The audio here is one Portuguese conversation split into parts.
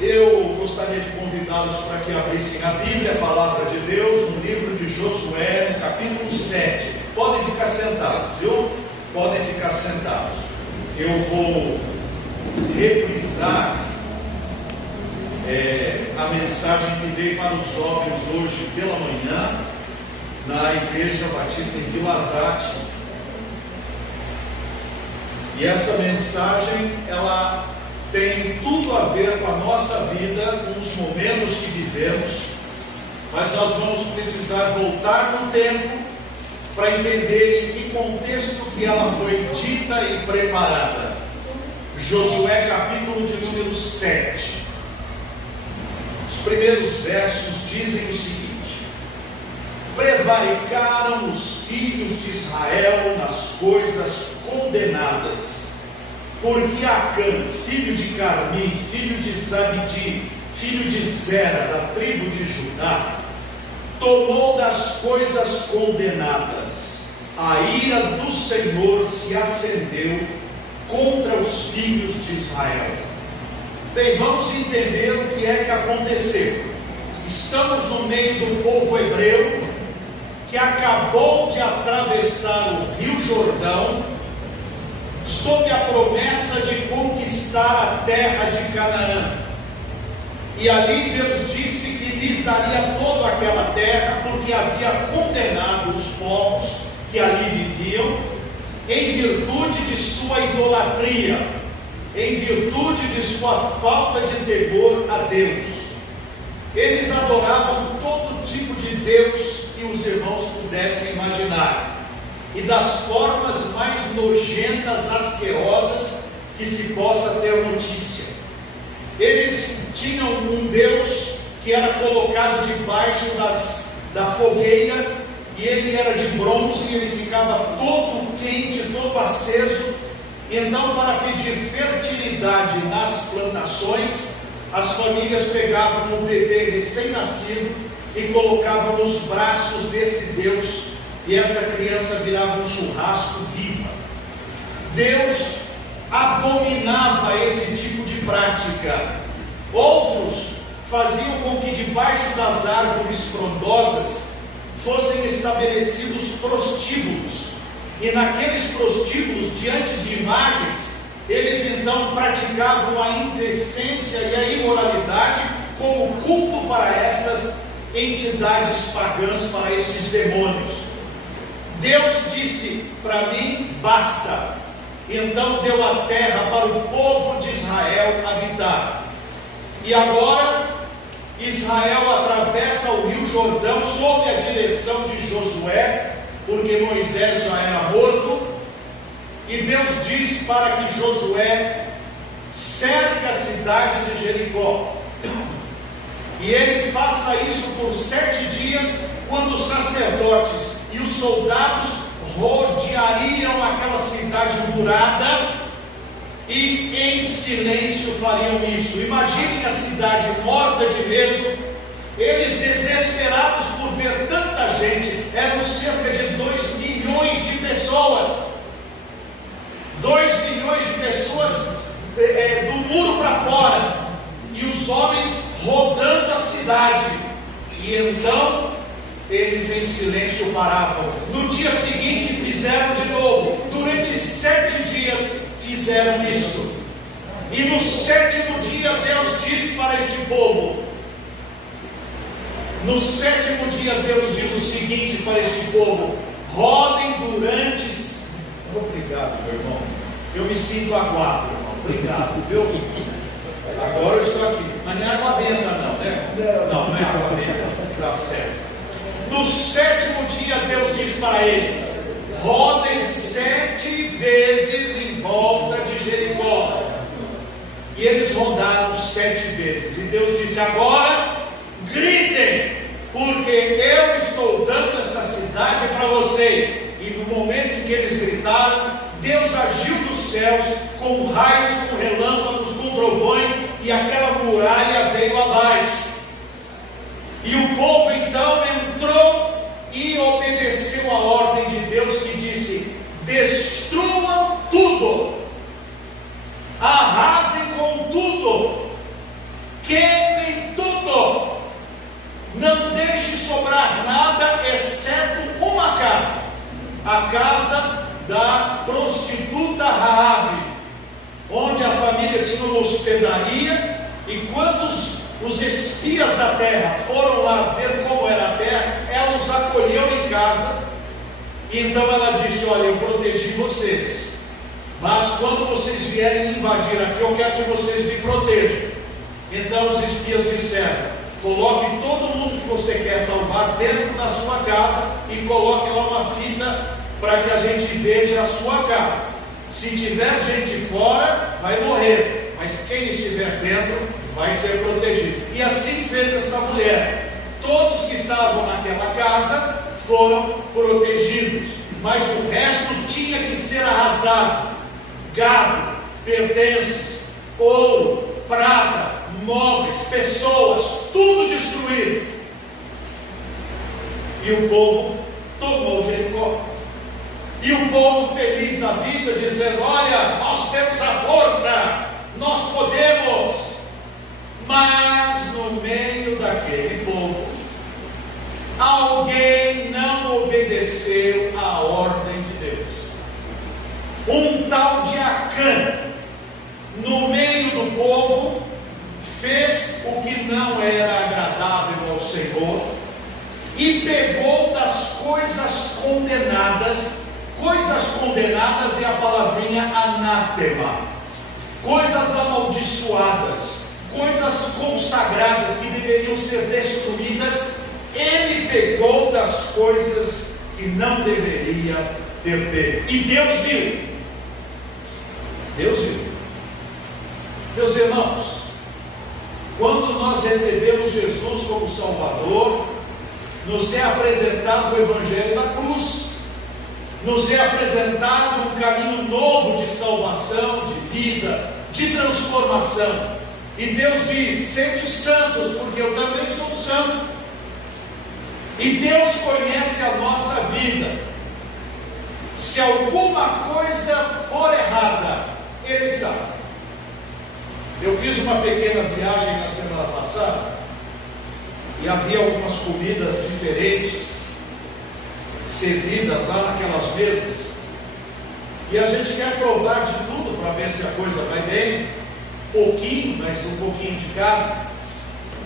eu gostaria de convidá-los para que abrissem a Bíblia, a Palavra de Deus, no livro de Josué, no capítulo 7. Podem ficar sentados, viu? Podem ficar sentados. Eu vou reprisar a mensagem que dei para os jovens hoje pela manhã, na Igreja Batista em Vila Zate. E essa mensagem, ela tem tudo a ver com a nossa vida, com os momentos que vivemos, mas nós vamos precisar voltar no tempo para entender em que contexto que ela foi dita e preparada. Josué, capítulo de número 7. Os primeiros versos dizem o seguinte: prevaricaram os filhos de Israel nas coisas condenadas, porque Acã, filho de Carmi, filho de Zabdi, filho de Zera, da tribo de Judá, tomou das coisas condenadas. A ira do Senhor se acendeu contra os filhos de Israel. Bem, vamos entender o que é que aconteceu. Estamos no meio do povo hebreu que acabou de atravessar o Rio Jordão sob a promessa de conquistar a terra de Canaã. E ali Deus disse que lhes daria toda aquela terra, porque havia condenado os povos que ali viviam, em virtude de sua idolatria, em virtude de sua falta de temor a Deus. Eles adoravam todo tipo de Deus que os irmãos pudessem imaginar, e das formas mais nojentas, asquerosas que se possa ter notícia. Eles tinham um Deus que era colocado debaixo da fogueira, e ele era de bronze, e ele ficava todo quente, todo aceso. Então, para pedir fertilidade nas plantações, as famílias pegavam um bebê recém-nascido e colocavam nos braços desse Deus, e essa criança virava um churrasco viva. Deus abominava esse tipo de prática. Outros faziam com que debaixo das árvores frondosas fossem estabelecidos prostíbulos, e naqueles prostíbulos, diante de imagens, eles então praticavam a indecência e a imoralidade como culto para estas entidades pagãs, para estes demônios. Deus disse: para mim basta. Então deu a terra para o povo de Israel habitar. E agora Israel atravessa o Rio Jordão sob a direção de Josué, porque Moisés já era morto. E Deus diz para que Josué cerque a cidade de Jericó, e ele faça isso por 7 dias, quando os sacerdotes e os soldados rodeariam aquela cidade murada e em silêncio fariam isso. Imaginem a cidade morta de medo, eles desesperados por ver tanta gente. Eram cerca de 2 milhões de pessoas, 2 milhões de pessoas do muro para fora, e os homens rodando a cidade. E então eles em silêncio paravam. No dia seguinte fizeram de novo. Durante 7 dias fizeram isso. E no 7º dia Deus disse para este povo, no 7º dia Deus diz o seguinte para este povo: rodem durante... Obrigado, meu irmão. Eu me sinto aguado, irmão. Obrigado, viu? Agora eu estou aqui. Mas não é água benta não, né? Não é água benta. Tá certo. No 7º dia Deus diz para eles: rodem 7 vezes em volta de Jericó. E eles rodaram 7 vezes. E Deus disse: agora gritem, porque eu estou dando esta cidade para vocês. E no momento em que eles gritaram, Deus agiu dos céus com raios, com relâmpagos, com trovões, e aquela muralha veio abaixo. E o povo então entrou e obedeceu a ordem de Deus, que disse: destruam tudo, arrasem com tudo, que a casa da prostituta Raabe, onde a família tinha uma hospedaria, e quando os espias da terra foram lá ver como era a terra, ela os acolheu em casa. E então ela disse: olha, eu protegi vocês, mas quando vocês vierem invadir aqui, eu quero que vocês me protejam. Então os espias disseram: coloque todo mundo que você quer salvar dentro da sua casa e coloque lá uma fita para que a gente veja a sua casa. Se tiver gente fora, vai morrer, mas quem estiver dentro vai ser protegido. E assim fez essa mulher. Todos que estavam naquela casa foram protegidos, mas o resto tinha que ser arrasado: gado, pertences, ouro, prata, móveis, pessoas, tudo destruído. E o povo tomou Jericó. E o povo feliz da vida, dizendo: olha, nós temos a força, nós podemos. Mas no meio daquele povo, alguém não obedeceu à ordem de Deus. Um tal de Acã, no meio do povo, fez o que não era agradável ao Senhor e pegou das coisas condenadas. Coisas condenadas é a palavrinha anátema, coisas amaldiçoadas, coisas consagradas que deveriam ser destruídas. Ele pegou das coisas que não deveria ter pego, e Deus viu. Deus viu. Meus irmãos, quando nós recebemos Jesus como Salvador, nos é apresentado o Evangelho da cruz, nos é apresentado um caminho novo de salvação, de vida, de transformação. E Deus diz: sede santos, porque eu também sou santo. E Deus conhece a nossa vida. Se alguma coisa for errada, Ele sabe. Eu fiz uma pequena viagem na semana passada, e havia algumas comidas diferentes servidas lá naquelas mesas, e a gente quer provar de tudo para ver se a coisa vai bem, pouquinho, mas um pouquinho de cada.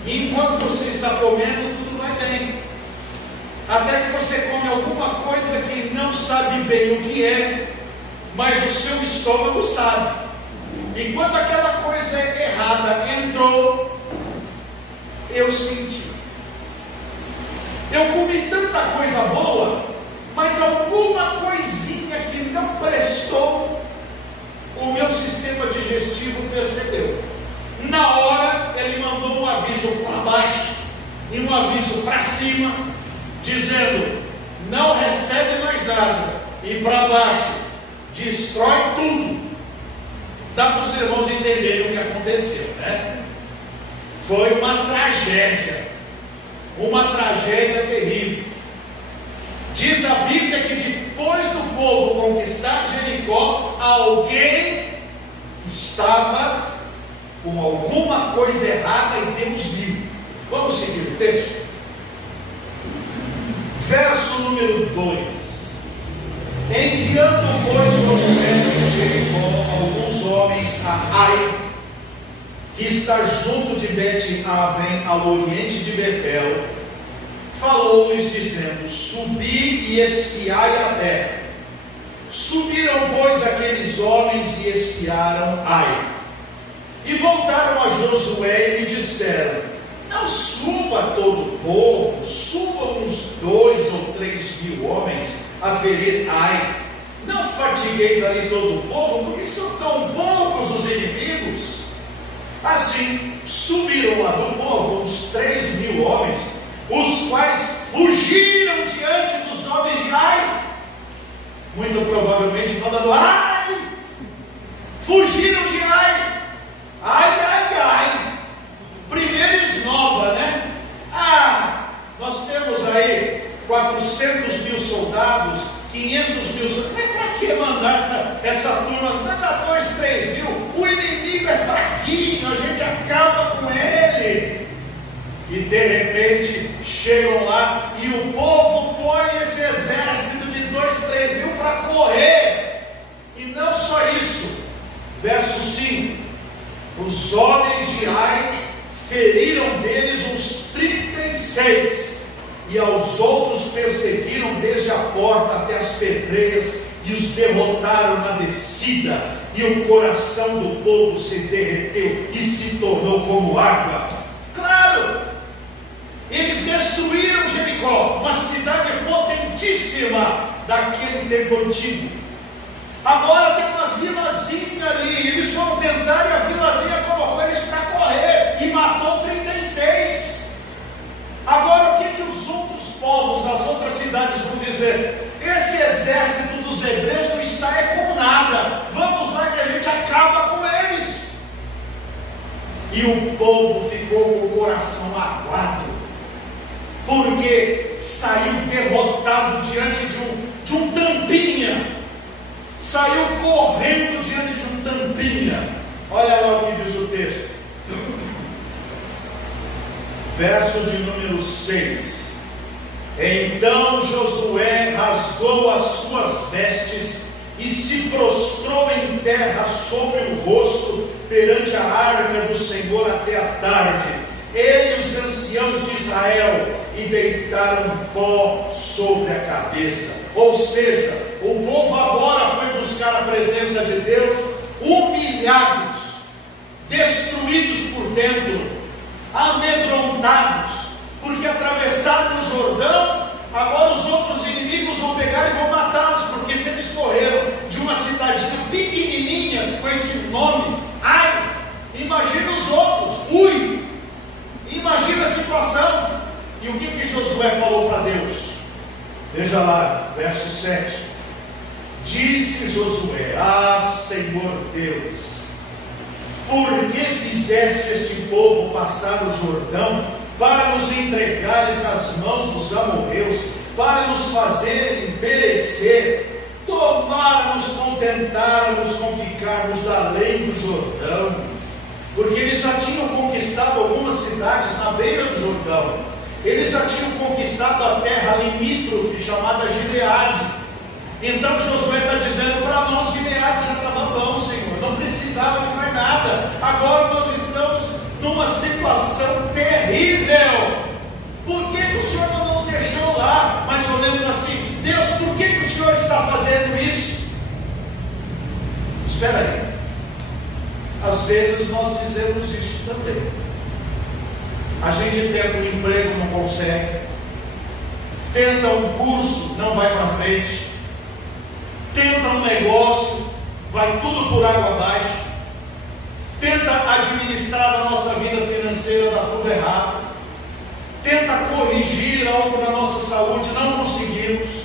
E enquanto você está comendo, tudo vai bem, até que você come alguma coisa que não sabe bem o que é, mas o seu estômago sabe. E quando aquela coisa errada entrou, eu senti. Eu comi tanta coisa boa, mas alguma coisinha que não prestou, o meu sistema digestivo percebeu. Na hora, ele mandou um aviso para baixo e um aviso para cima, dizendo: não recebe mais nada. E para baixo: destrói tudo. Dá para os irmãos entenderem o que aconteceu, né? Foi uma tragédia terrível. Diz a Bíblia que depois do povo conquistar Jericó, alguém estava com alguma coisa errada e Deus viu. Vamos seguir o texto? Verso número 2: enviando, pois, Josué de Jericó alguns homens a Ai, que está junto de Bet-Aven, ao oriente de Betel, falou-lhes dizendo: subi e espiai a terra. Subiram, pois, aqueles homens e espiaram Ai, e voltaram a Josué e lhe disseram: não suba todo o povo, subam uns 2 ou 3 mil homens a ferir Ai. Não fatigueis ali todo o povo, porque são tão poucos os inimigos. Assim, subiram lá do povo uns 3 mil homens, os quais fugiram diante dos homens de Ai, muito provavelmente falando: ai, fugiram de Ai, ai, ai, ai. Primeiro esnoba, né? Nós temos aí 400 mil soldados, 500 mil soldados, mas para que mandar essa turma? Manda 2, 3 mil, o inimigo é fraquinho, a gente acaba com ele. E de repente chegam lá e o povo põe esse exército de 2, 3 para correr. E não só isso, verso 5: os homens de Ai feriram deles uns 36, e aos outros perseguiram desde a porta até as pedreiras, e os derrotaram na descida, e o coração do povo se derreteu e se tornou como água. Claro, eles destruíram Jericó, uma cidade potentíssima daquele tempo antigo. Agora tem uma vilazinha ali, eles foram tentar e a vilazinha colocou eles para correr e matou 36. Agora o que os outros povos das outras cidades vão dizer? Esse exército dos hebreus não está com nada, vamos lá que a gente acaba com eles. E o povo ficou com o coração aguado, porque saiu derrotado diante de um tampinha, saiu correndo diante de um tampinha. Olha lá o que diz o texto, verso de número 6: então Josué rasgou as suas vestes e se prostrou em terra sobre o rosto perante a arca do Senhor até a tarde, ele e os anciãos de Israel, e deitaram pó sobre a cabeça. Ou seja, o povo agora foi buscar a presença de Deus, humilhados, destruídos por dentro, amedrontados, porque atravessaram o Jordão. Agora os outros inimigos vão pegar e vão matá-los, porque se eles correram de uma cidadinha pequenininha com esse nome, Ai, imagina os outros, Ui, imagina a situação. E o que Josué falou para Deus? Veja lá, verso 7: disse Josué: ah, Senhor Deus, por que fizeste este povo passar o Jordão para nos entregares nas mãos dos amorreus, para nos fazerem perecer? Tomara nos contentáramos com ficarmos além do Jordão, porque eles já tinham conquistado algumas cidades na beira do Jordão, eles já tinham conquistado a terra limítrofe chamada Gileade. Então Josué está dizendo para nós: Gileade já estava bom, Senhor, não precisava de mais nada, agora nós estamos numa situação terrível. Por que o Senhor não nos deixou lá? Mais ou menos assim: Deus, por que o Senhor está fazendo isso? Espera aí, às vezes nós dizemos isso também. A gente tenta um emprego, não consegue, tenta um curso, não vai para frente, tenta um negócio, vai tudo por água abaixo, tenta administrar a nossa vida financeira, dá tudo errado, tenta corrigir algo na nossa saúde, não conseguimos,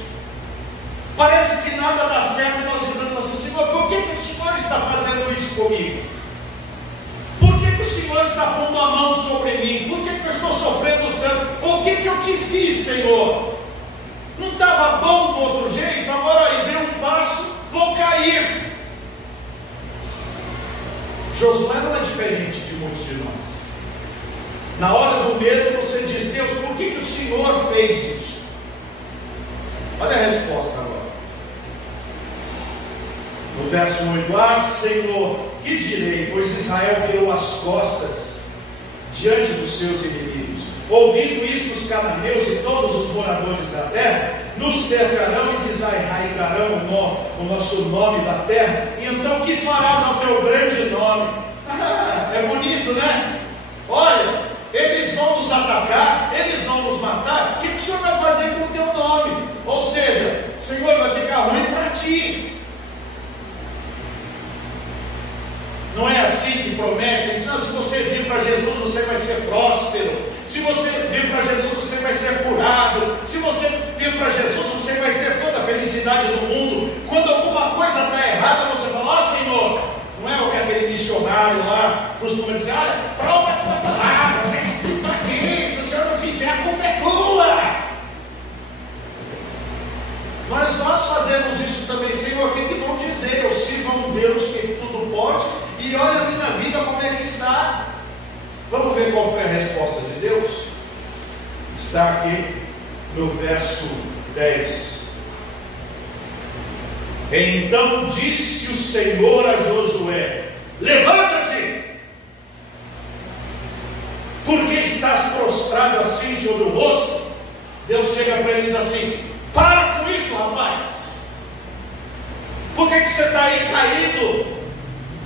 parece que nada dá certo, e nós dizemos assim: Senhor, por que o Senhor está fazendo isso comigo? Por que o Senhor está pondo a mão sobre mim? Por que eu estou sofrendo tanto? O que eu te fiz, Senhor? Não estava bom do outro jeito? Agora aí, dei um passo, vou cair. Josué não é diferente de muitos de nós. Na hora do medo você diz: Deus, por que o Senhor fez isso? Olha a resposta agora. No verso 8: ah, Senhor, que direi, pois Israel virou as costas diante dos seus inimigos. Ouvindo isto, os cananeus e todos os moradores da terra nos cercarão e desarraigarão o nosso nome da terra. E então que farás ao teu grande nome? Ah, é bonito, né? Olha, eles vão nos atacar, eles vão nos matar, o que o Senhor vai fazer com o teu nome? Ou seja, Senhor, vai ficar ruim para ti. Não é assim que promete? Diz: não, se você vir para Jesus, você vai ser próspero. Se você vir para Jesus, você vai ser curado. Se você vir para Jesus, você vai ter toda a felicidade do mundo. Quando alguma coisa está errada, você fala: ó, Senhor, não é o que aquele missionário lá costuma dizer: olha, prova a tua palavra, está escrito aqui, se o Senhor não fizer, a culpa é tua. Mas nós fazemos isso também: Senhor, o que vão dizer? Eu sirvo a um Deus que tudo pode, e olha a minha vida como é que está. Vamos ver qual foi a resposta de Deus? Está aqui no verso 10. Então disse o Senhor a Josué: levanta-te, porque estás prostrado assim sobre o rosto. Deus chega para ele e diz assim: para com isso, rapaz. Por que você está aí caído?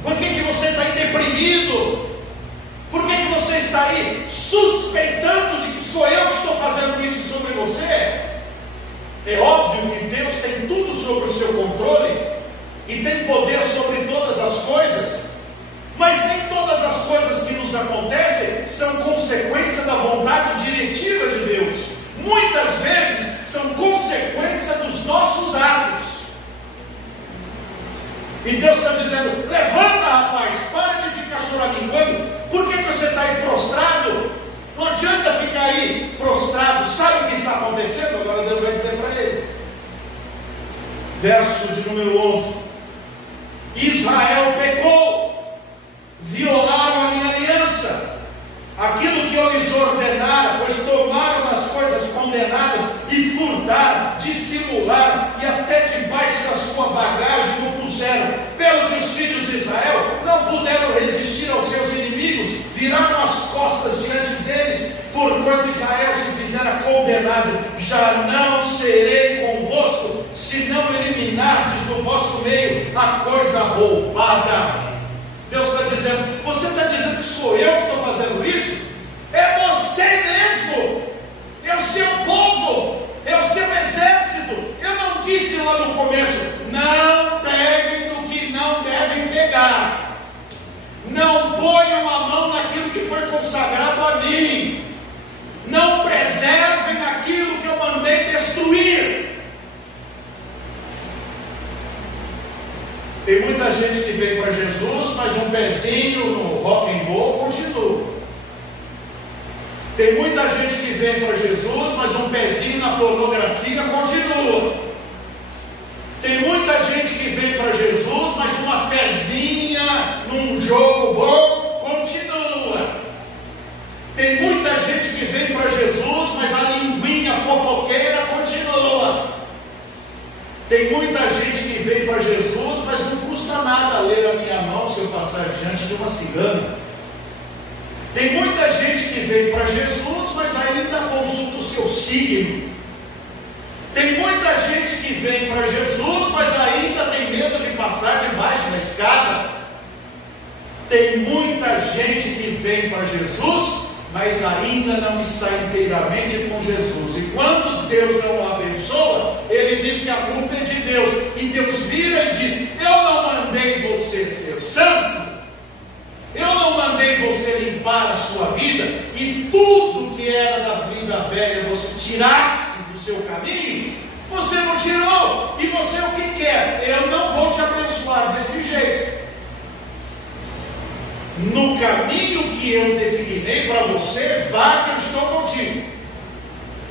Por que você está aí deprimido? Por que você está aí suspeitando de que sou eu que estou fazendo isso sobre você? É óbvio que Deus tem tudo sob o seu controle e tem poder sobre todas as coisas, mas nem todas as coisas que nos acontecem são consequência da vontade diretiva de Deus. Muitas vezes são consequência dos nossos atos. E Deus está dizendo: levanta, rapaz, para de ficar choramingando. Por que você está aí prostrado? Não adianta ficar aí prostrado. Sabe o que está acontecendo? Agora Deus vai dizer para ele. Verso de número 11: Israel pecou, violaram a minha aliança, aquilo que eu lhes ordenara, pois tomaram as coisas condenadas e furtaram, dissimularam e até debaixo da sua bagagem o puseram, pelo que os filhos de Israel não puderam resistir aos seus inimigos, viraram as costas diante deles, porquanto Israel se fizera condenado. Já não serei convosco, se não eliminardes do vosso meio a coisa roubada. Deus está dizendo: você está dizendo que sou eu que estou fazendo isso? É você mesmo, é o seu povo, é o seu exército. Eu não disse lá no começo: não peguem do que não devem pegar, não ponham a mão naquilo que foi consagrado a mim, não preservem aquilo que eu mandei destruir. Tem muita gente que vem para Jesus, mas um pezinho no rock and roll continua. Tem muita gente que vem para Jesus, mas um pezinho na pornografia continua. Tem muita gente que vem para Jesus, mas uma fezinha num jogo bom continua. Tem muita gente que vem para Jesus, mas a linguinha fofoqueira continua. Tem muita gente que vem para Jesus, mas não custa nada ler a minha mão se eu passar diante de uma cigana. Tem muita gente que vem para Jesus, mas ainda consulta o seu signo. Tem muita gente que vem para Jesus, mas ainda tem medo de passar debaixo da escada. Tem muita gente que vem para Jesus, mas ainda não está inteiramente com Jesus. E quando Deus não o abençoa, ele diz que a culpa é de Deus. E Deus vira e diz: eu não mandei você ser santo, eu não mandei você limpar a sua vida, e tudo que era da vida velha você tirasse do seu caminho, você não tirou. E você o que quer? Eu não vou te abençoar desse jeito. No caminho que eu designei para você, vá que eu estou contigo.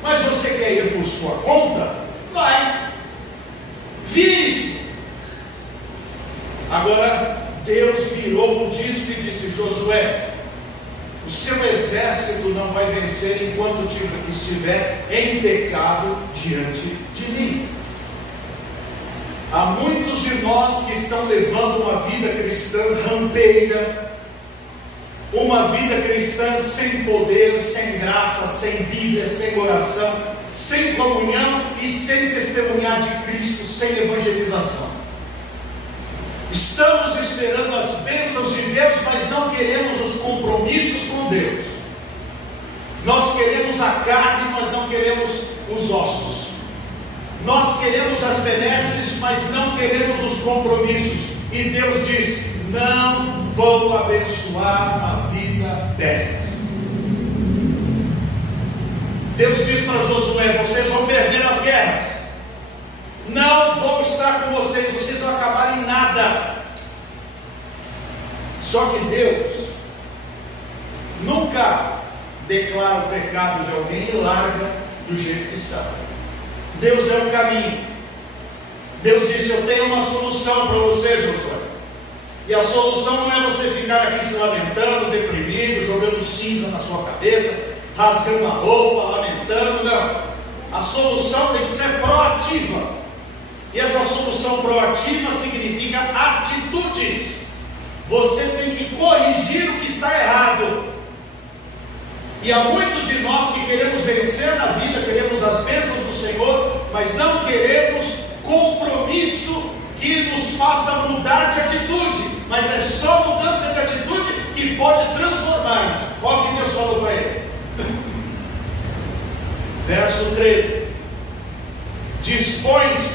Mas você quer ir por sua conta? Vai, vire-se. Agora Deus virou o disco e disse: Josué, o seu exército não vai vencer enquanto estiver em pecado diante de mim. Há muitos de nós que estão levando uma vida cristã rampeira, uma vida cristã sem poder, sem graça, sem Bíblia, sem oração, sem comunhão e sem testemunhar de Cristo, sem evangelização. Estamos esperando as bênçãos de Deus, mas não queremos os compromissos com Deus. Nós queremos a carne, mas não queremos os ossos. Nós queremos as benesses, mas não queremos os compromissos. E Deus diz: não vou abençoar uma vida dessas. Deus diz para Josué: vocês vão perder as guerras, não vou estar com vocês, vocês vão acabar em nada. Só que Deus nunca declara o pecado de alguém e larga do jeito que está. Deus é o caminho. Deus disse: eu tenho uma solução para você, Josué. E a solução não é você ficar aqui se lamentando, deprimido, jogando cinza na sua cabeça, rasgando a roupa, lamentando. Não. A solução tem que ser proativa. E essa solução proativa significa atitudes. Você tem que corrigir o que está errado. E há muitos de nós que queremos vencer na vida, queremos as bênçãos do Senhor, mas não queremos compromisso que nos faça mudar de atitude. Mas é só mudança de atitude que pode transformar-nos. Olha o que Deus falou para ele. Verso 13: dispõe-te,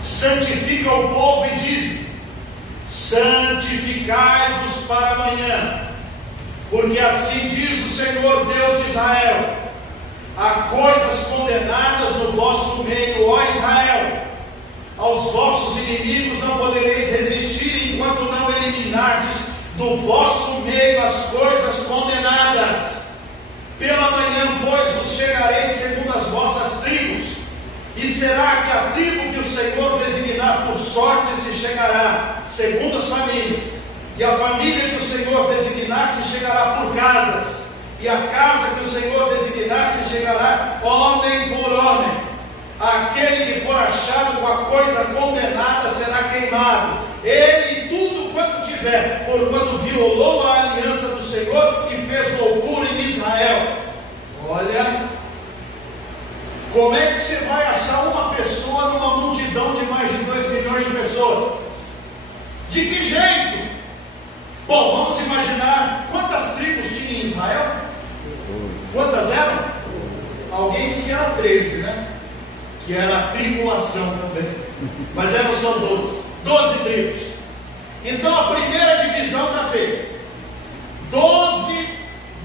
santifica o povo e diz: santificai-vos para amanhã, porque assim diz o Senhor Deus de Israel: há coisas condenadas no vosso meio, ó Israel. Aos vossos inimigos não podereis resistir enquanto não eliminardes do vosso meio as coisas condenadas. Pela manhã, pois, vos chegarei segundo as vossas tribos, e será que a tribo que o Senhor designar por sorte se chegará, segundo as famílias, e a família que o Senhor designar se chegará por casas, e a casa que o Senhor designar se chegará homem por homem. Aquele que for achado com a coisa condenada será queimado, ele e tudo quanto tiver, porquanto violou a aliança do Senhor e fez loucura em Israel. Olha, como é que você vai achar uma pessoa numa multidão de mais de 2 milhões de pessoas? De que jeito? Bom, vamos imaginar quantas tribos tinha em Israel? Quantas eram? Alguém disse que era 13, né? Que era a tribulação também, mas eram só 12 tribos. Então a primeira divisão está feita: 12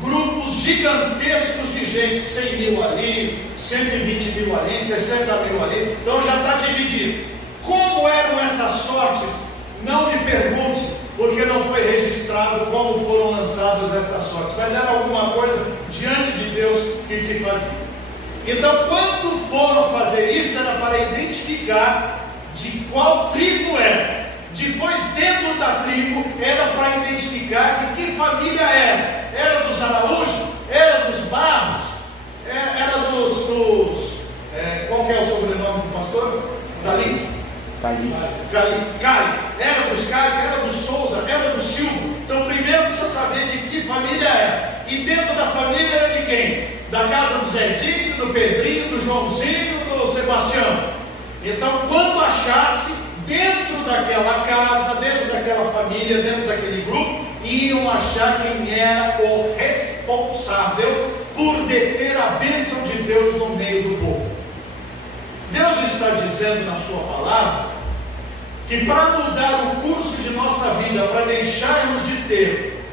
grupos gigantescos de gente, 100 mil ali, 120 mil ali, 60 mil ali. Então já está dividido. Como eram essas sortes? Não me pergunte, porque não foi registrado como foram lançadas essas sortes, mas era alguma coisa diante de Deus que se fazia. Então, quando foram fazer isso, era para identificar de qual tribo era. Depois, dentro da tribo, era para identificar de que família era. Era dos Araújo? Era dos Barros? Era dos qual que é o sobrenome do pastor? Cali. Era dos Cali, era dos Souza, era do Silvio. Então, primeiro precisa saber de que família era. E dentro da família era de quem? Da casa do Zezinho, do Pedrinho, do Joãozinho, do Sebastião. Então, quando achasse, dentro daquela casa, dentro daquela família, dentro daquele grupo, iam achar quem era o responsável por deter a bênção de Deus no meio do povo. Deus está dizendo na sua palavra que para mudar o curso de nossa vida, para deixarmos de ter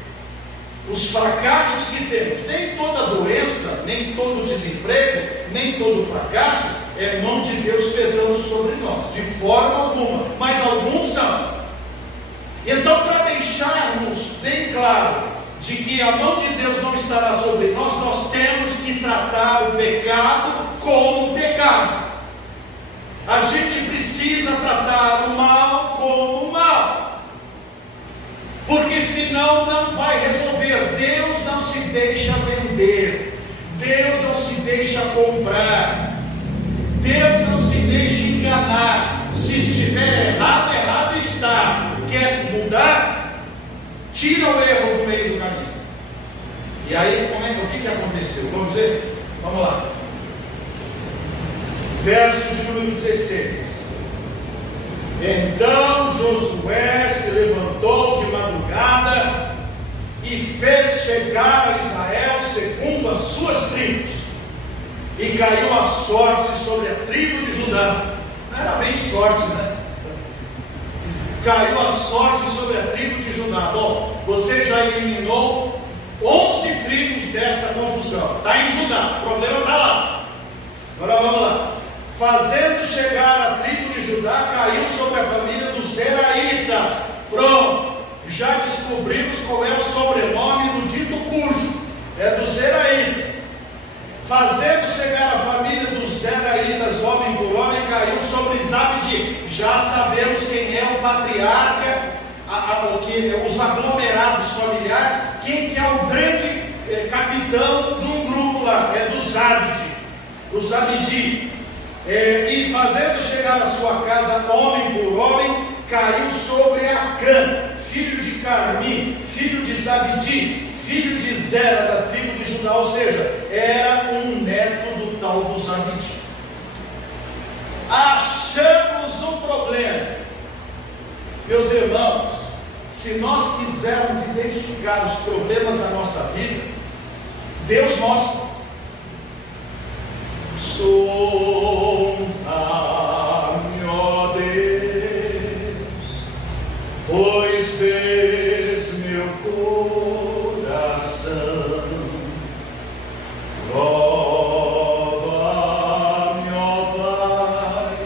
os fracassos que temos, nem toda doença, nem todo desemprego, nem todo fracasso é mão de Deus pesando sobre nós, de forma alguma, mas alguns são. Então, para deixarmos bem claro de que a mão de Deus não estará sobre nós, nós temos que tratar o pecado como pecado. A gente precisa tratar o mal como mal, porque senão não vai resolver. Deus não se deixa vender, Deus não se deixa comprar, Deus não se deixa enganar. Se estiver errado, errado está. Quer mudar? Tira o erro do meio do caminho. E aí, o que aconteceu? Vamos ver? Vamos lá. Verso de número 16. Então Josué se levantou de madrugada e fez chegar a Israel segundo as suas tribos, e caiu a sorte sobre a tribo de Judá. Não era bem sorte, né? Caiu a sorte sobre a tribo de Judá. Bom, você já eliminou 11 tribos dessa confusão. Está em Judá, o problema está lá. Agora vamos lá. Fazendo chegar a tribo de Judá, caiu sobre a família dos Zeraitas. Pronto, já descobrimos qual é o sobrenome do dito cujo. É dos Zeraitas. Fazendo chegar a família dos Zeraitas, homem por homem, caiu sobre Zabdi. Já sabemos quem é o patriarca, os aglomerados familiares, quem que é o grande capitão de um grupo lá, é do Zabdi, o Zabdi. e fazendo chegar a sua casa homem por homem, caiu sobre Acã, filho de Carmi, filho de Zabdi, filho de Zera, da tribo de Judá, ou seja, era um neto do tal do Zabdi. Achamos um problema. Meus irmãos, se nós quisermos identificar os problemas da nossa vida, Deus mostra. Sonda-me, ó Deus, pois vês meu coração. Prova-me, ó Pai,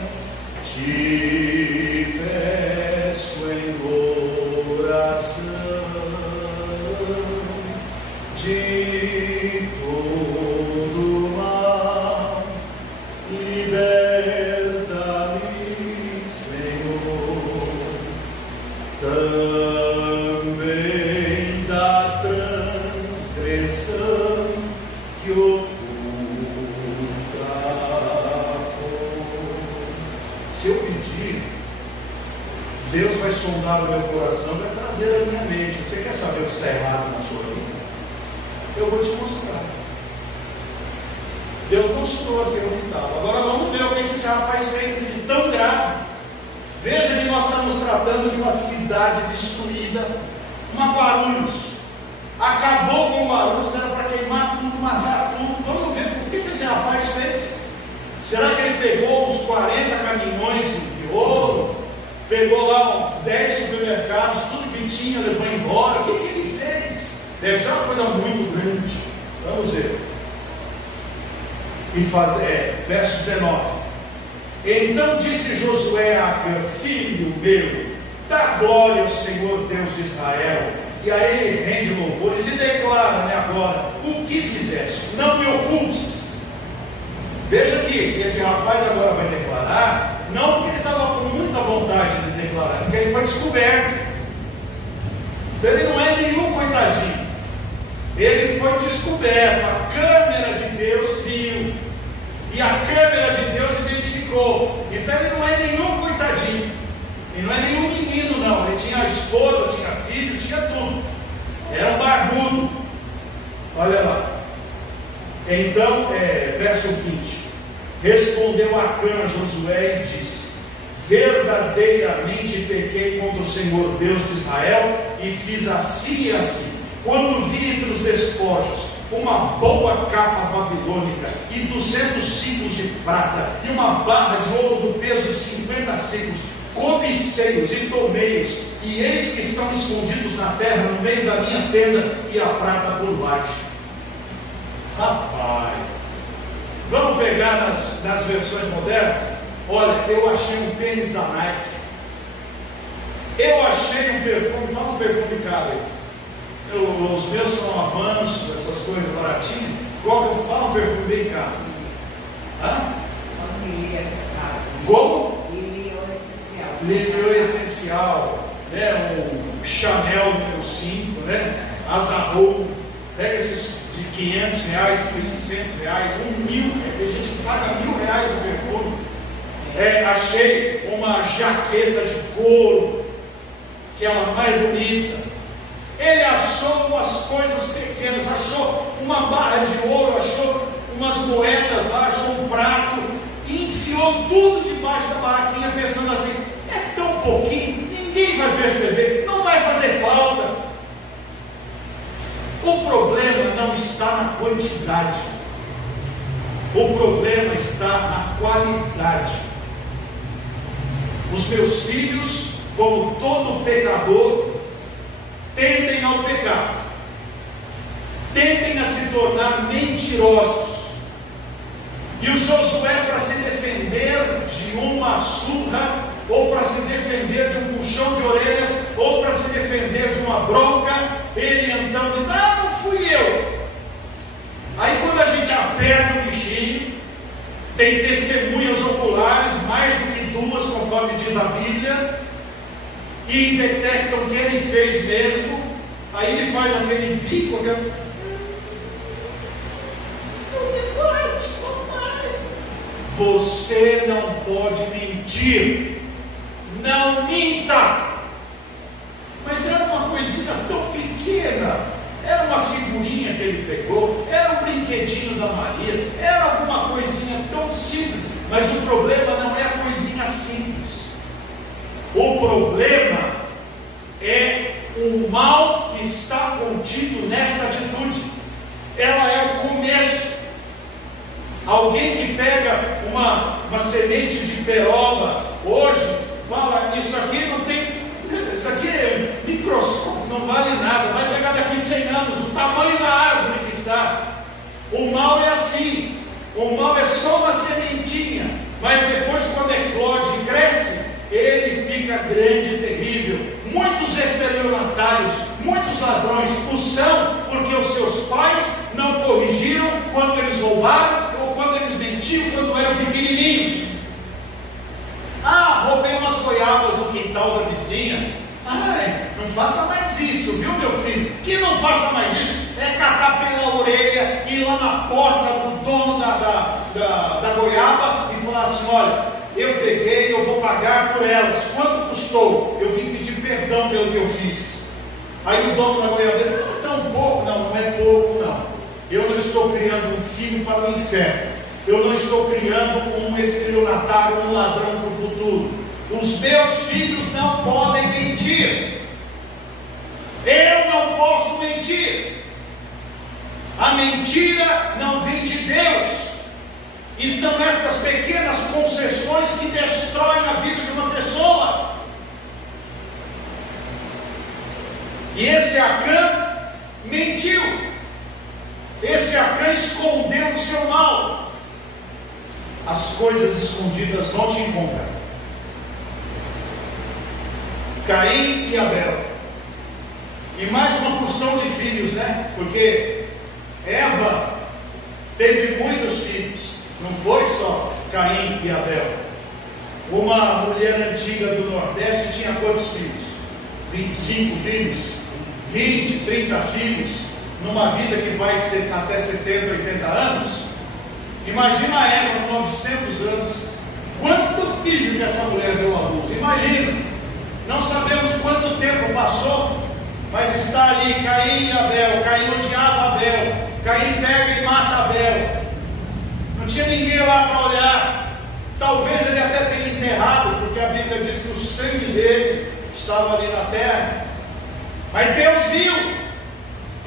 te peço em oração, de todo mal, liberta-me, Senhor, também da transgressão que oculta foi. Se eu pedir, Deus vai sondar o meu coração, vai trazer a minha mente. Você quer saber o que está errado na sua vida? Eu vou te mostrar. Deus mostrou aqui onde estava. Agora vamos ver o que esse rapaz fez de tão grave. Veja que nós estamos tratando de uma cidade destruída, uma Guarulhos. Acabou com Guarulhos, era para queimar tudo, matar tudo. Vamos ver o que esse rapaz fez. Será que ele pegou uns 40 caminhões de ouro? Pegou lá 10 supermercados, tudo que tinha, levou embora? O que ele fez? Deve ser uma coisa muito grande. Vamos ver. Verso 19. Então disse Josué a Acã, filho meu, dá glória ao Senhor Deus de Israel. E a ele rende louvores e declara, agora, o que fizeste? Não me ocultes. Veja que esse rapaz agora vai declarar, não porque ele estava com muita vontade de declarar, porque ele foi descoberto. Então ele não é nenhum coitadinho. Ele foi descoberto, a câmera de Deus viu, e a câmera de Deus identificou. Então ele não é nenhum coitadinho, ele não é nenhum menino não, ele tinha esposa, tinha filho, tinha tudo, era um barbudo. Olha lá. Então, verso 20, respondeu Acã a Josué e disse, verdadeiramente pequei contra o Senhor Deus de Israel, e fiz assim e assim. Quando vi entre os despojos uma boa capa babilônica e 200 ciclos de prata e uma barra de ouro do peso de 50 ciclos, cobicei-os e tomei-os, e eis que estão escondidos na terra no meio da minha tenda, e a prata por baixo. Rapaz, vamos pegar nas versões modernas. Olha, eu achei um tênis da Nike, eu achei um perfume, fala um perfume caro aí. Os meus são avanços, essas coisas baratinhas. Fala um perfume bem caro. Como? Lilian Essencial, um Chanel número 5, Azarro. Pega esses de 500 reais, 600 reais, 1.000. Tem gente que paga R$1.000 no perfume. Achei uma jaqueta de couro, que é a mais bonita. Ele achou umas coisas pequenas, achou uma barra de ouro, achou umas moedas lá, achou um prato, e enfiou tudo debaixo da barraquinha, pensando assim, é tão pouquinho, ninguém vai perceber, não vai fazer falta. O problema não está na quantidade, o problema está na qualidade. Os meus filhos, como todo pecador, tendem ao pecado, tendem a se tornar mentirosos. E o Josué, para se defender de uma surra, ou para se defender de um puxão de orelhas, ou para se defender de uma bronca, ele então diz, não fui eu. Aí quando a gente aperta o bichinho, tem testemunhas oculares, mais do que 2, conforme diz a Bíblia, e detectam que ele fez mesmo, aí ele faz aquele bico, você não pode mentir. Não minta. Mas era uma coisinha tão pequena, era uma figurinha que ele pegou, era um brinquedinho da Maria, era alguma coisinha tão simples. Mas o problema não é a coisinha simples, o problema é o mal que está contido nesta atitude. Ela é o começo. Alguém que pega uma semente de peroba hoje, fala, isso aqui não tem, isso aqui é microscópio, não vale nada, vai pegar daqui 100 anos, o tamanho da árvore que está. O mal é assim, o mal é só uma sementinha, mas depois quando eclode e cresce, ele fica grande e terrível. Muitos estelionatários, muitos ladrões o são, porque os seus pais não corrigiram quando eles roubaram, ou quando eles mentiam quando eram pequenininhos. Ah, roubei umas goiabas no quintal da vizinha. Ai, não faça mais isso, viu, meu filho? Que não faça mais isso é catar pela orelha, ir lá na porta do dono da goiaba e falar assim: olha, eu peguei, eu vou pagar por elas. Quanto custou? Eu vim pedir perdão pelo que eu fiz. Aí o dono da goiabeira: não é tão pouco. Não, não é pouco não. Eu não estou criando um filho para o inferno. Eu não estou criando um estelionatário, um ladrão para o futuro. Os meus filhos não podem mentir. Eu não posso mentir. A mentira não vem de Deus. E são estas pequenas concessões que destroem a vida de uma pessoa. E esse Acã mentiu. Esse Acã escondeu o seu mal. As coisas escondidas vão te encontrar. Caim e Abel. E mais uma porção de filhos, né? Porque Eva teve muitos filhos. Não foi só Caim e Abel. Uma mulher antiga do Nordeste tinha quantos filhos? 25 filhos, 20, 30 filhos, numa vida que vai até 70, 80 anos. Imagina a Eva com 900 anos. Quanto filho que essa mulher deu à luz? Imagina. Não sabemos quanto tempo passou, mas está ali Caim e Abel. Caim odiava Abel. Caim pega e mata Abel. Não tinha ninguém lá para olhar. Talvez ele até tenha enterrado, porque a Bíblia diz que o sangue dele estava ali na terra. Mas Deus viu.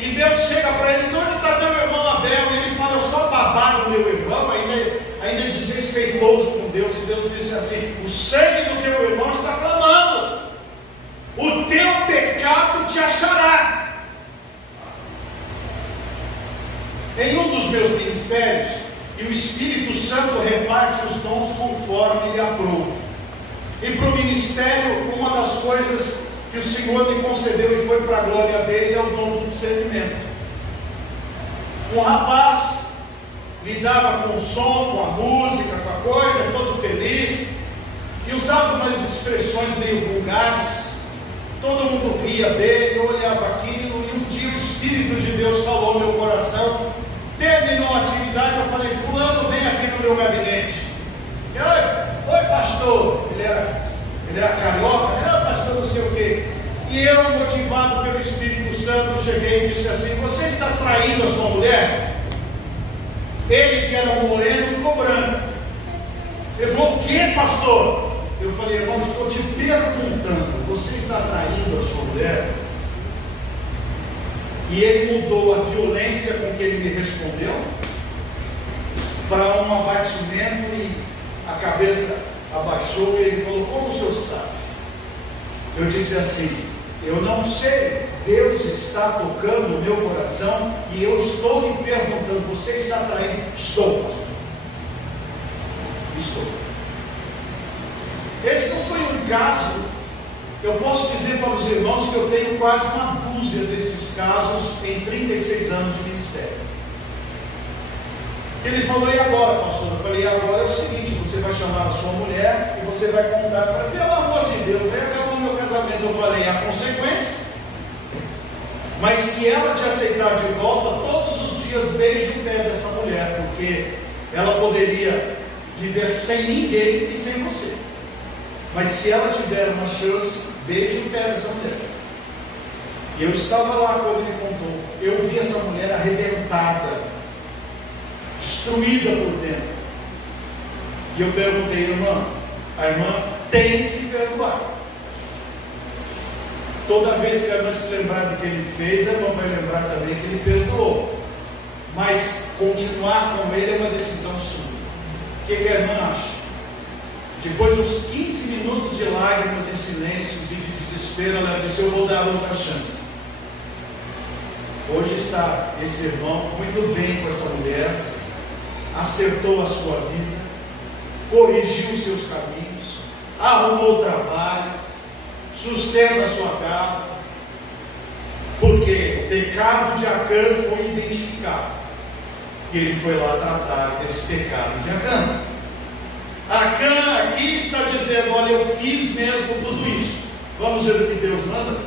E Deus chega para ele e diz: onde está teu irmão Abel? E ele fala: eu sou babado do meu irmão. Ainda é desrespeitoso com Deus. E Deus diz assim: o sangue do teu irmão está clamando. O teu pecado te achará. Em um dos meus ministérios, e o Espírito Santo reparte os dons conforme ele aprova. E para o ministério, uma das coisas que o Senhor me concedeu e foi para a glória dele é o dom do discernimento. Um rapaz lidava com o som, com a música, com a coisa, todo feliz, e usava umas expressões meio vulgares. Todo mundo ria dele, eu olhava aquilo, e um dia o Espírito de Deus falou no meu coração. Terminou a atividade, eu falei: fulano, vem aqui no meu gabinete. Oi pastor. Ele era carioca, pastor não sei o quê. E eu, motivado pelo Espírito Santo, cheguei e disse assim: você está traindo a sua mulher? Ele, que era um moreno, ficou branco. Ele falou: o que, pastor? Eu falei: irmão, estou te perguntando, você está traindo a sua mulher? E ele mudou a violência com que ele me respondeu para um abatimento, e a cabeça abaixou, e ele falou: como o senhor sabe? Eu disse assim: eu não sei, Deus está tocando no meu coração e eu estou lhe perguntando, você está traindo? Estou, pastor. Estou. Esse não foi um caso. Eu posso dizer para os irmãos que eu tenho quase uma dúzia desses casos em 36 anos de ministério. Ele falou: e agora, pastor? Eu falei: agora é o seguinte, você vai chamar a sua mulher e você vai contar para ela: pelo amor de Deus, vai acabar o meu casamento. Eu falei: a consequência. Mas se ela te aceitar de volta, todos os dias beije o pé dessa mulher, porque ela poderia viver sem ninguém e sem você. Mas se ela tiver uma chance, beije o pé dessa mulher. E eu estava lá quando ele contou. Eu vi essa mulher arrebentada, destruída por dentro. E eu perguntei, irmã, a irmã tem que perdoar. Toda vez que a irmã se lembrar do que ele fez, a irmã vai lembrar também que ele perdoou. Mas continuar com ele é uma decisão sua. O que a irmã acha? Depois dos 15 minutos de lágrimas e silêncios e de desespero, ela disse: eu vou dar outra chance. Hoje está esse irmão muito bem com essa mulher, acertou a sua vida, corrigiu os seus caminhos, arrumou trabalho, sustenta a sua casa, porque o pecado de Acã foi identificado, e ele foi lá tratar desse pecado de Acã. Acã aqui está dizendo: olha, eu fiz mesmo tudo isso. Vamos ver o que Deus manda.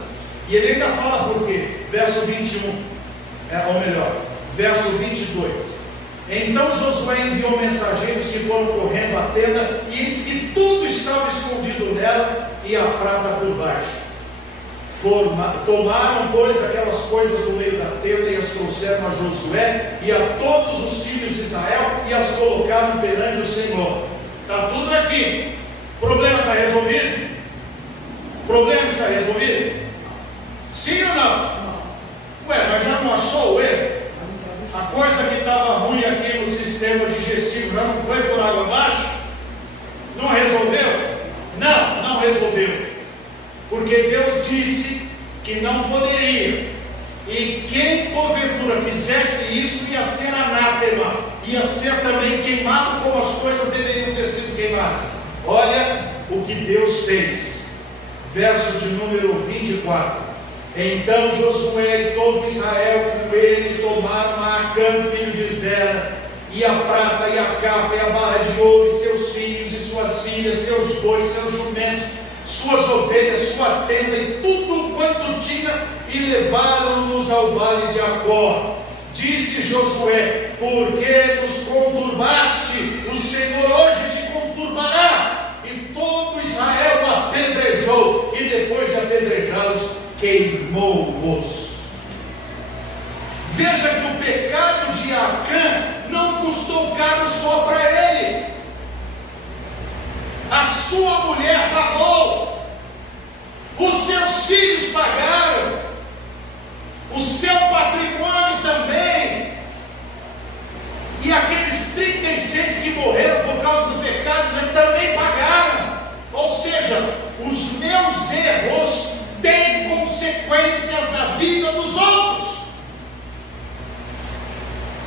E ele ainda fala por quê? Verso 21, ou melhor, verso 22. Então Josué enviou mensageiros que foram correndo à tenda, e eis que tudo estava escondido nela, e a prata por baixo. Tomaram, pois, aquelas coisas do meio da tenda e as trouxeram a Josué e a todos os filhos de Israel, e as colocaram perante o Senhor. Está tudo aqui. O problema está resolvido? O problema está resolvido? Sim ou não? Ué, mas já não achou o erro? A coisa que estava ruim aqui no sistema digestivo já não foi por água abaixo? Não resolveu? Não, não resolveu. Porque Deus disse que não poderia. E quem porventura fizesse isso ia ser anátema, ia ser também queimado como as coisas deveriam ter sido queimadas. Olha o que Deus fez. Verso de número 24. Então Josué e todo Israel com ele tomaram a Acã, filho de Zera, e a prata, e a capa, e a barra de ouro, e seus filhos, e suas filhas, seus bois, seus jumentos, suas ovelhas, sua tenda, e tudo quanto tinha, e levaram-nos ao vale de Acor. Disse Josué: porque nos conturbaste, o Senhor hoje te conturbará. E todo Israel o apedrejou, e depois de apedrejá-los, queimou-os. Veja que o pecado de Acã não custou caro só para ele. A sua mulher pagou, os seus filhos pagaram, o seu patrimônio também, e aqueles 36 que morreram por causa do pecado também pagaram. Ou seja, os meus erros têm consequências na vida dos outros.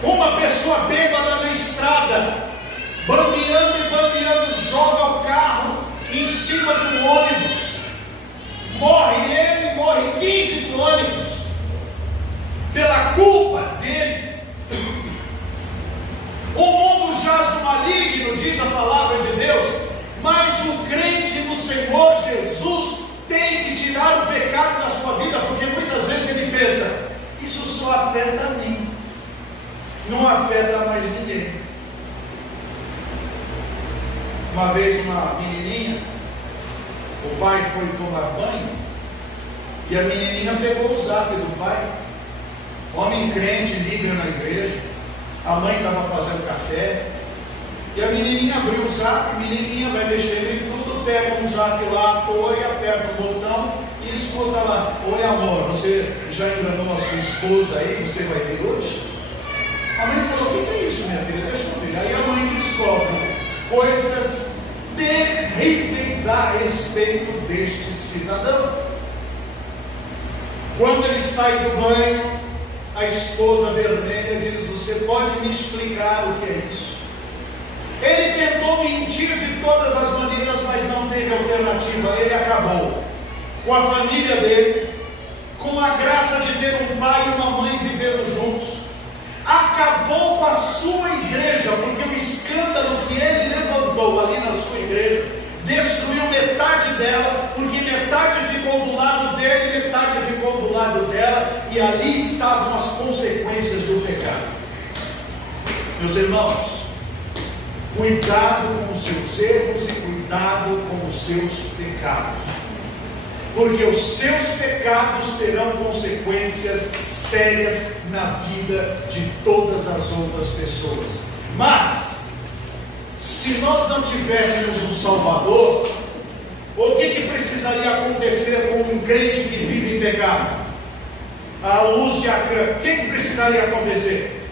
Uma pessoa bêbada na estrada, bambeando e bambeando, joga o carro em cima de um ônibus, morre ele, morre 15 do ônibus, pela culpa dele. O mundo jaz no maligno, diz a palavra de Deus, mas o crente no Senhor Jesus tem que tirar o pecado da sua vida, porque muitas vezes ele pensa: isso só afeta a mim, não afeta mais ninguém. Uma vez uma menininha, o pai foi tomar banho, e a menininha pegou o zap do pai. Homem crente, líder na igreja, a mãe estava fazendo café, e a menininha abriu o zap, a menininha vai mexendo em tudo, pega um zap lá à toa e aperta o botão e escuta lá: oi amor, você já enganou a sua esposa aí, você vai ver hoje? A mãe falou: o que é isso, minha filha? Deixa eu ver. Aí a mãe descobre coisas terríveis a respeito deste cidadão. Quando ele sai do banho, a esposa vermelha diz: você pode me explicar o que é isso? Ele tentou mentir de todas as maneiras, mas não teve alternativa. Ele acabou com a família dele, com a graça de ter um pai e uma mãe vivendo juntos. Acabou com a sua igreja, porque o escândalo que ele levantou ali na sua igreja destruiu metade dela, porque metade ficou do lado dele, metade ficou do lado dela, e ali estavam as consequências do pecado. Meus irmãos, Cuidado com os seus erros e cuidado com os seus pecados, porque os seus pecados terão consequências sérias na vida de todas as outras pessoas. Mas, se nós não tivéssemos um Salvador, o que precisaria acontecer com um crente que vive em pecado? À luz de Acã, o que precisaria acontecer?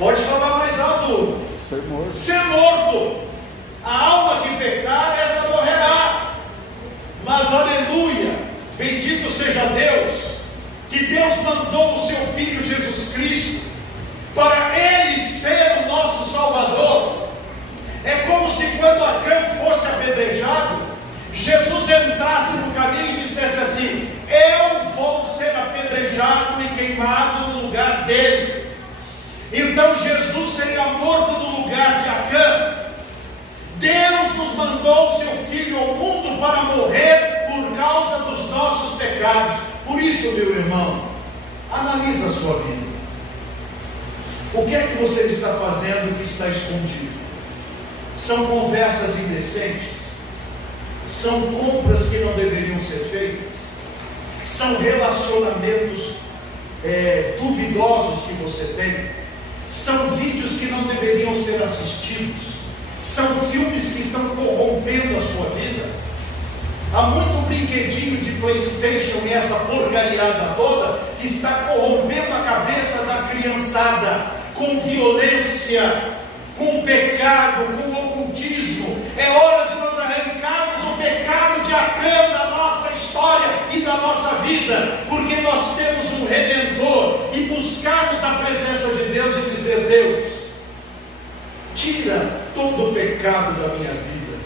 Pode falar mais alto. Ser morto. Ser morto. A alma que pecar, essa morrerá. Mas aleluia, bendito seja Deus, que Deus mandou o seu Filho Jesus Cristo para Ele ser o nosso Salvador. É como se quando Acã fosse apedrejado, Jesus entrasse no caminho e dissesse assim: eu vou ser apedrejado e queimado no lugar dele. Então Jesus seria morto no lugar de Acã. Deus nos mandou o seu Filho ao mundo para morrer por causa dos nossos pecados. Por isso, meu irmão, analisa a sua vida. O que é que você está fazendo que está escondido? São conversas indecentes? São compras que não deveriam ser feitas? São relacionamentos duvidosos que você tem? São vídeos que não deveriam ser assistidos? São filmes que estão corrompendo a sua vida? Há muito brinquedinho de PlayStation e essa porcariada toda que está corrompendo a cabeça da criançada, com violência, com pecado, com ocultismo. É hora de nós arrancarmos o pecado de Acã da nossa história e da nossa vida, porque nós temos um Redentor, e buscarmos a presença de Deus e dizer: Deus, tira todo o pecado da minha vida.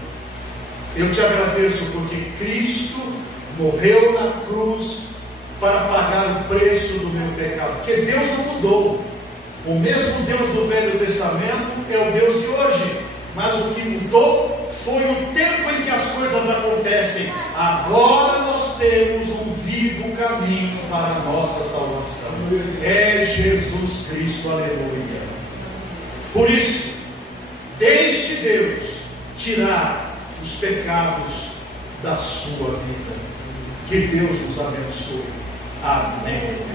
Eu te agradeço porque Cristo morreu na cruz para pagar o preço do meu pecado, porque Deus não mudou. O mesmo Deus do Velho Testamento é o Deus de hoje, mas o que mudou foi o tempo em que as coisas acontecem. Agora nós temos um vivo caminho para a nossa salvação, é Jesus Cristo, aleluia. Por isso, deixe Deus tirar os pecados da sua vida. Que Deus nos abençoe. Amém.